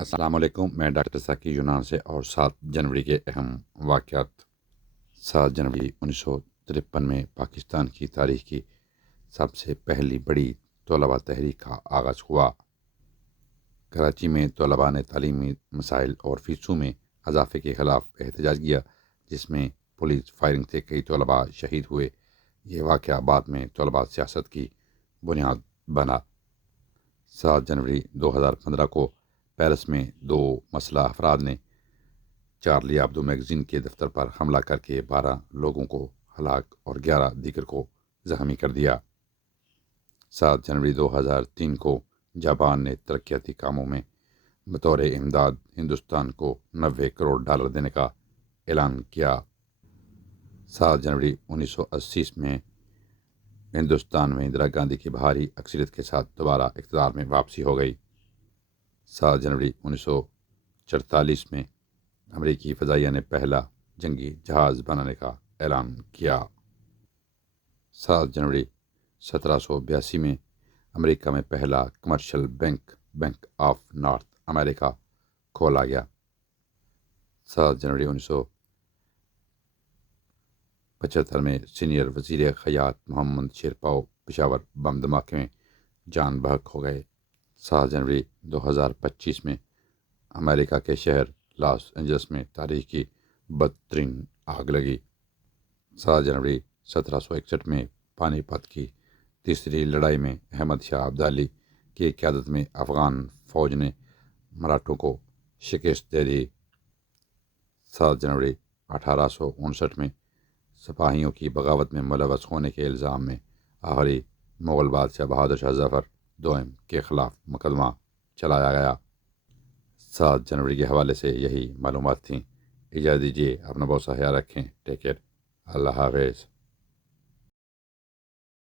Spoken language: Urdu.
السلام علیکم، میں ڈاکٹر ثاقی یونان سے، اور 7 جنوری کے اہم واقعات۔ 7 جنوری 1953 میں پاکستان کی تاریخ کی سب سے پہلی بڑی طلباء تحریک کا آغاز ہوا۔ کراچی میں طلباء نے تعلیمی مسائل اور فیسوں میں اضافے کے خلاف احتجاج کیا، جس میں پولیس فائرنگ سے کئی طلباء شہید ہوئے۔ یہ واقعہ بعد میں طلباء سیاست کی بنیاد بنا۔ 7 جنوری 2015 کو پیرس میں 2 مسلح افراد نے چارلی ایبدو میگزین کے دفتر پر حملہ کر کے 12 لوگوں کو ہلاک اور 11 دیگر کو زخمی کر دیا۔ 7 جنوری 2003 کو جاپان نے ترقیاتی کاموں میں بطور امداد ہندوستان کو $90 کروڑ دینے کا اعلان کیا۔ 7 جنوری 1980 میں ہندوستان میں اندرا گاندھی کی بھاری اکثریت کے ساتھ دوبارہ اقتدار میں واپسی ہو گئی۔ 7 جنوری 1944 میں امریکی فضائیہ نے پہلا جنگی جہاز بنانے کا اعلان کیا۔ 7 جنوری 1782 میں امریکہ میں پہلا کمرشل بینک آف نارتھ امریکہ کھولا گیا۔ 7 جنوری 1975 میں سینئر وزیر خیات محمد شیرپاؤ پشاور بم دھماکے میں جان بحق ہو گئے۔ 7 جنوری 2025 میں امریکہ کے شہر لاس اینجلس میں تاریخ کی بدترین آگ لگی۔ 7 جنوری 1761 میں پانی پت کی تیسری لڑائی میں احمد شاہ ابدالی کی قیادت میں افغان فوج نے مراٹھوں کو شکست دے دی۔ 7 جنوری 1859 میں سپاہیوں کی بغاوت میں ملوث ہونے کے الزام میں آخری مغل بادشاہ بہادر شاہ ظفر دوئم کے خلاف مقدمہ چلایا گیا۔ 7 جنوری کے حوالے سے یہی معلومات تھیں۔ اجازت دیجیے، اپنا بہت سا خیال رکھیں۔ ٹیک کیئر، اللہ حافظ۔